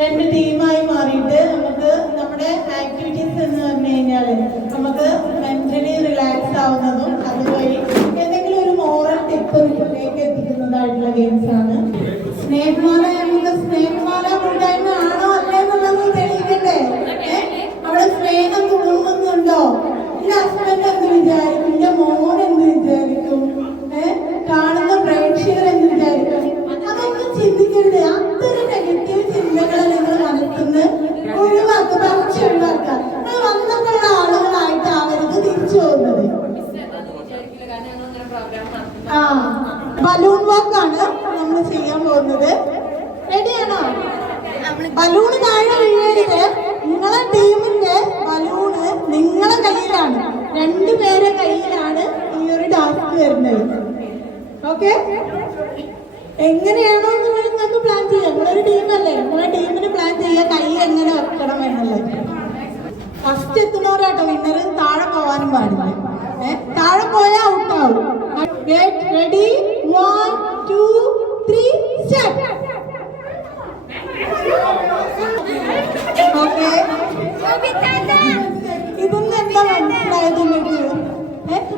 രണ്ട് ടീമായി മാറിയിട്ട് നമുക്ക് നമ്മുടെ ആക്ടിവിറ്റീസ് എന്ന് പറഞ്ഞു കഴിഞ്ഞാൽ നമുക്ക് മെന്റലി റിലാക്സ് ആവുന്നതും അതുവഴി എന്തെങ്കിലും ഒരു മോറൽ ടിപ്പിലേക്ക് എത്തിക്കുന്നതായിട്ടുള്ള ഗെയിംസ് ആണ്. സ്നേഹമാല, നമുക്ക് സ്നേഹമാല കൂട്ടായ്മ ആണോ അല്ലേ എന്നുള്ളത് തെളിയിക്കണ്ടേ? അവിടെ സ്നേഹം തുളുമ്പുന്നുണ്ടോ? എന്റെ ഹസ്ബൻഡ് എന്ത് വിചാരിക്കും, എന്റെ മോൻ എന്ത് വിചാരിക്കും, കാണുന്ന പ്രേക്ഷകർ എന്ത് വിചാരിക്കും, അതൊന്നും ചിന്തിക്കരുത്. അത്തരം നെഗറ്റീവ് ചിന്തകളെ നിങ്ങൾ മനസ്സിന്ന് ഒഴിവാക്കുക, പറിച്ച് ഒഴിവാക്കുക. നിങ്ങൾ വന്നപ്പോഴുള്ള ആളുകളായിട്ടാവരുത് തിരിച്ചു പോകുന്നത്. ബലൂൺ വാക്കാണ് നമ്മൾ ചെയ്യാൻ പോകുന്നത്. റെഡിയാണോ? ബലൂണ് താഴെ വീഴരുത്. നിങ്ങളെ ടീമിന്റെ ബലൂണ് നിങ്ങളെ കയ്യിലാണ്, രണ്ടുപേരെ കയ്യിലാണ് ഈ ഒരു ടാസ്ക് വരുന്നത്. ഓക്കെ, എങ്ങനെയാണോ നിങ്ങൾക്ക് പ്ലാൻ ചെയ്യാം. നിങ്ങളൊരു ടീമല്ലേ, നിങ്ങളെ ടീമിന് പ്ലാൻ ചെയ്യാം കൈ എങ്ങനെ വെക്കണം എന്നുള്ളത്. ഫസ്റ്റ് എത്തുന്നവരാട്ടോ വിന്നർ. താഴെ പോവാനും പാടില്ല. താഴെ പോയാൽ ഔട്ടാവും. Get ready, 1 2 3 start. ഓക്കെ, ഇതൊന്നും എന്താ മനസ്സിലായത് നിങ്ങൾക്ക്?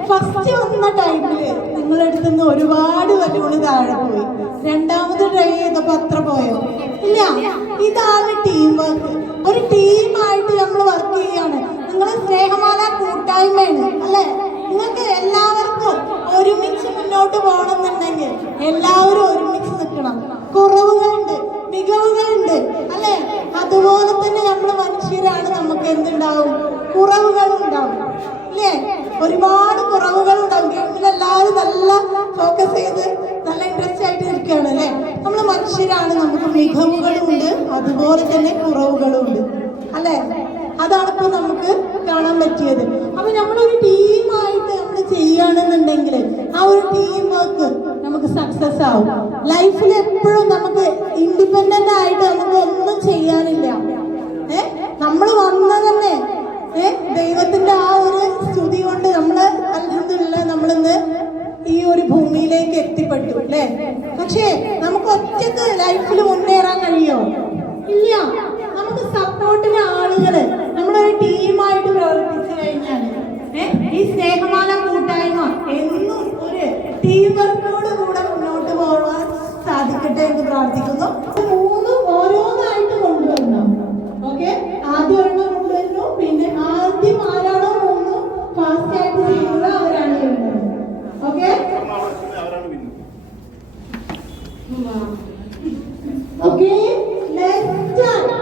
ഫസ്റ്റ് വന്ന ടൈമില് നിങ്ങളെടുത്തുനിന്ന് ഒരുപാട് ബലൂണ് താഴെ പോയി. രണ്ടാമത് ട്രൈ ചെയ്തപ്പോ അത്ര പോയോ? ഇല്ല. ഇതാണ് ടീം വർക്ക്. ഒരു ടീമായിട്ട് നമ്മൾ വർക്ക് ചെയ്യാണ്. നിങ്ങള് സ്നേഹമാല കൂട്ടായ്മയാണ് അല്ലെ? നിങ്ങൾക്ക് എല്ലാവർക്കും ഒരുമിച്ച് മുന്നോട്ട് പോകണമെന്നുണ്ടെങ്കിൽ എല്ലാവരും ഒരുമിച്ച് നിൽക്കണം. കുറവുകളുണ്ട്, മികവുകളുണ്ട് അല്ലെ? അതുപോലെ തന്നെ നമ്മൾ മനുഷ്യരാണ്. നമുക്ക് എന്തുണ്ടാവും? കുറവുകളുണ്ടാവും ഇല്ലേ? ഒരുപാട് കുറവുകളുണ്ടാവും. ഗെയിമിൽ എല്ലാവരും നല്ല ഫോക്കസ് ചെയ്ത് നല്ല ഇൻട്രസ്റ്റ് ആയിട്ട് നിൽക്കുകയാണ് അല്ലെ? നമ്മൾ മനുഷ്യരാണ്. നമുക്ക് മികവുകളുണ്ട്, അതുപോലെ തന്നെ കുറവുകളുണ്ട് അല്ലെ? അതാണ് ഇപ്പൊ നമുക്ക് കാണാൻ പറ്റിയത്. അപ്പൊ നമ്മളൊരു ടീമായിട്ട് നമ്മൾ ചെയ്യുകയാണെന്നുണ്ടെങ്കിൽ ആ ഒരു ടീം വർക്ക് നമുക്ക് സക്സസ് ആവും. ലൈഫിൽ എപ്പോഴും നമുക്ക് ഇൻഡിപെൻഡന്റ് ആയിട്ട് നമുക്ക് ഒന്നും ചെയ്യാനില്ല. നമ്മൾ വന്നതന്നെ ദൈവത്തിന്റെ ആ ഒരു സ്തുതി കൊണ്ട് നമ്മള് അൽഹംദുലില്ലാഹ് നമ്മളിന്ന് ഈ ഒരു ഭൂമിയിലേക്ക് എത്തിപ്പെട്ടു അല്ലെ? പക്ഷേ നമുക്ക് ഒറ്റക്ക് ലൈഫിൽ മുന്നേറാൻ കഴിയോ? ഇല്ല. നമുക്ക് സപ്പോർട്ടിന് ആളുകള്, നമ്മളൊരു ടീമായിട്ട് പ്രവർത്തിച്ചു കഴിഞ്ഞാൽ ഈ സ്നേഹമാല കൂട്ടായ്മ എന്നും ഒരു ടീം വർക്കോട് കൂടെ മുന്നോട്ട് പോകാൻ സാധിക്കട്ടെ എന്ന് പ്രാർത്ഥിക്കുന്നു. മൂന്നും ഓരോന്നായിട്ട് കൊണ്ടുവരണം. ഓക്കെ, ആദ്യം ഒരെണ്ണം കൊണ്ടുവരുന്നു, പിന്നെ ആദ്യം ആരാണോ മൂന്ന് ഫാസ്റ്റ് ആയിട്ട് ചെയ്യുന്നത് അവരാണ് വരുന്നത്. Okay okay, let's start.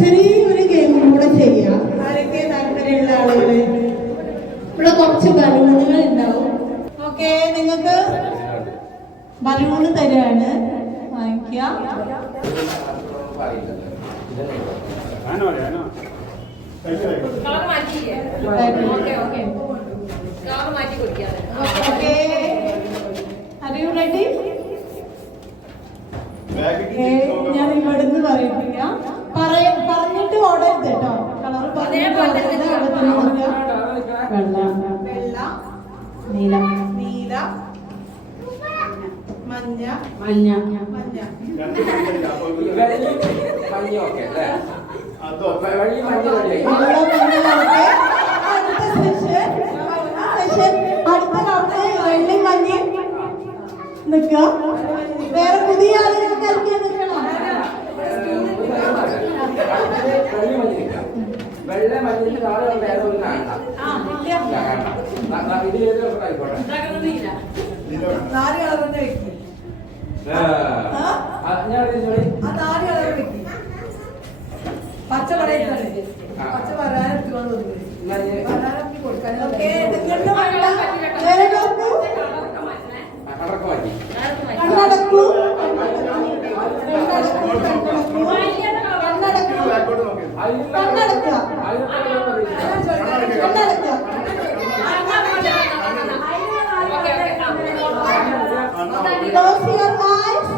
ചെറിയൊരു ഗെയിമും കൂടെ ചെയ്യാം. ആരൊക്കെ താല്പര്യമുള്ള ആളുകള്? ഇവിടെ കുറച്ച് ബലൂണുകൾ ഉണ്ടാവും. ഓക്കെ, നിങ്ങൾക്ക് ബലൂണ് തരാണ്, വാങ്ങിക്കാം. Are you ready? പറയാം. പറഞ്ഞിട്ട് ഓടരുത് കേട്ടോ. കളർ പറഞ്ഞിട്ട് ഓടരുത്. അവിടെ തന്നെ നോക്കുക. വെള്ള, വെള്ള, നീല, നീല, മഞ്ഞ, മഞ്ഞ, മഞ്ഞ. അടുത്ത റൗണ്ട് വെള്ളയും മഞ്ഞയും നിൽക്കുക. വേറെ പുതിയ ആളുകൾ കളിക്കാൻ നിൽക്കണം. വെള്ള മഞ്ഞിന് നാളെ വേറെ ഒരു നാളെ പച്ച പച്ച വരാനെടുത്തുകൊണ്ട് കണ്ണടക്കൂ. Close your eyes.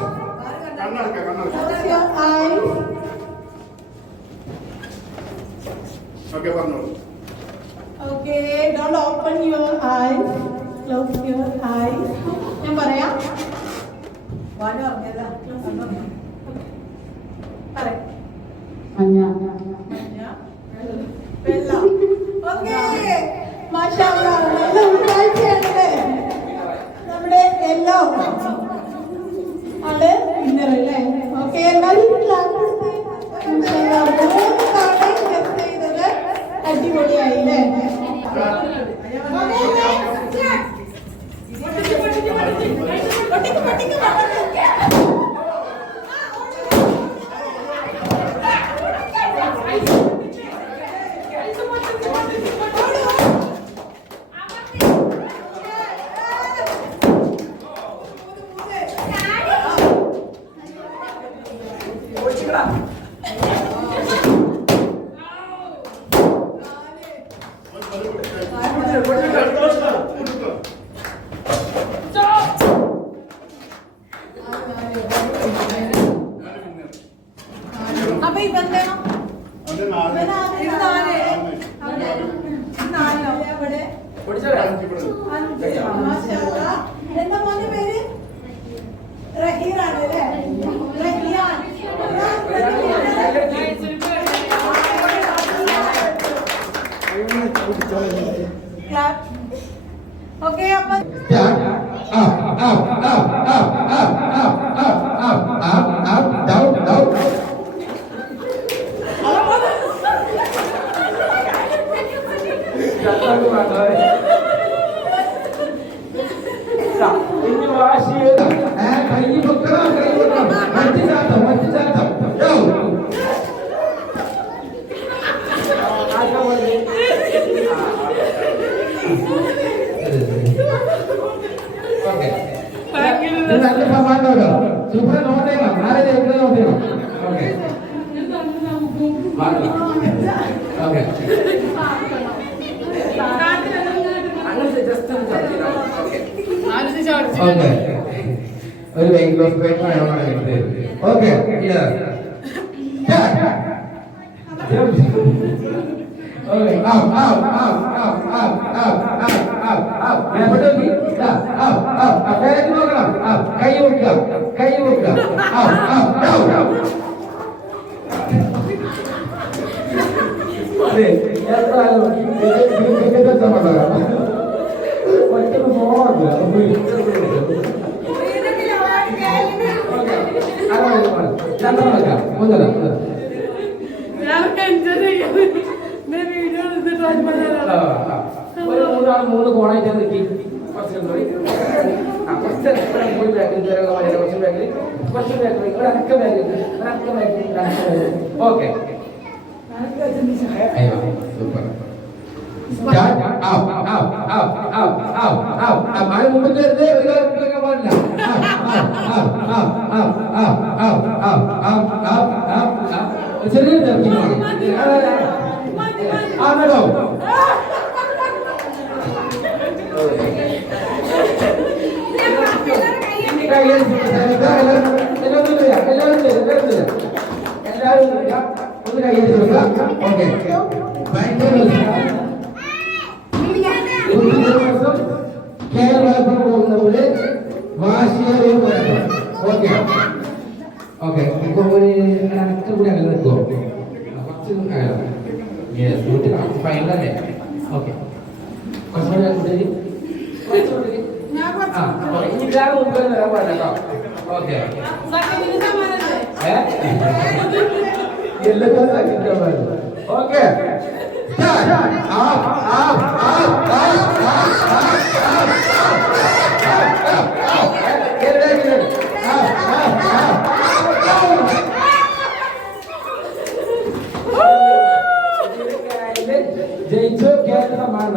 Close your eyes. Okay, പറഞ്ഞോളൂ. Okay, don't open your eyes. Close your eyes. ഞാൻ പറയാം. വാല് പറഞ്ഞതാ. പറയാം. മഞ്ഞ, മഞ്ഞ, വെള്ള. Okay. മാഷാഅല്ലാ. നല്ല ഉൾക്കാഴ്ചയാണല്ലേ. നമ്മുടെ യെല്ലോ ആണ് വിന്നർ അല്ലേ? ഓക്കെ, എല്ലാവരും ക്ലാപ്പ് കൊടുത്ത്. മാഷാഅല്ലാ. 3 തവണ ഗസ്റ്റ് ചെയ്തത് അടിപൊളിയായി അല്ലേ? അപ്പൊ ഇതെന്താണോ എന്താ മോന്റെ പേര്? റഹീറാണ് അല്ലേ? റഹിയാൻ. ക്ലാപ്പ്. ഓക്കെ, അപ്പൊ super നോട്ടേക്കാം. ആരെ ജയിക്കുന്നത് നോട്ടേക്കാം. ഓക്കെ ഓക്കെ ഓക്കെ ഒരു വെയിറ്റ് ലോസ് പേപ്പർ വേണം എടുത്ത്. ഓക്കെ കൈ വെക്കുക, കൈ വെക്കുക. ഒരു മൂന്ന് കോണായിട്ട് നിൽക്കി കുറച്ച് ഓക്കെ മഴ മുമ്പ് ചേർത്ത് ഒരു പാടില്ല. ചെറിയ ആണോ? എല്ലാവരും കാര്യമൊന്നുമില്ല. ഒന്ന് കൈയ്യടി കൊടുക്കുക. ഓക്കെ. ഭയങ്കര രസമാണ്. ഒരു ദിവസം കേരളത്തിൽ പോകുന്നവര് വാശിയേറിയ പോരാട്ടം. Okay okay. ഇപ്പൊ ഒരു അച്ഛൻ കൂടി അങ്ങനെ നിൽക്കുമോ? കുറച്ച് ഫൈനലല്ലേ? ഓക്കെ. കുറച്ചുകൂടി കൂട്ടി. ആ ഓക്കെ. ഇനി ഇല്ലാതെ മുമ്പ് വരാൻ പാടില്ല കേട്ടോ. ഓക്കെ. ഓക്കെ. ജയിച്ചു കേരള സമ്മാനം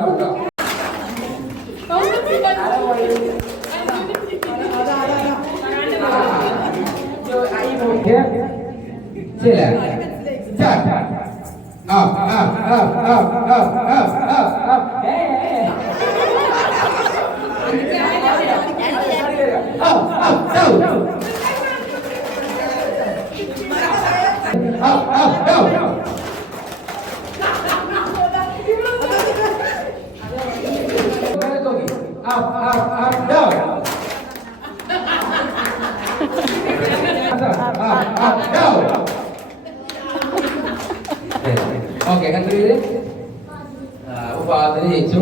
ഓക്കെ. കണ്ടു ഉപാധി ജയിച്ചു.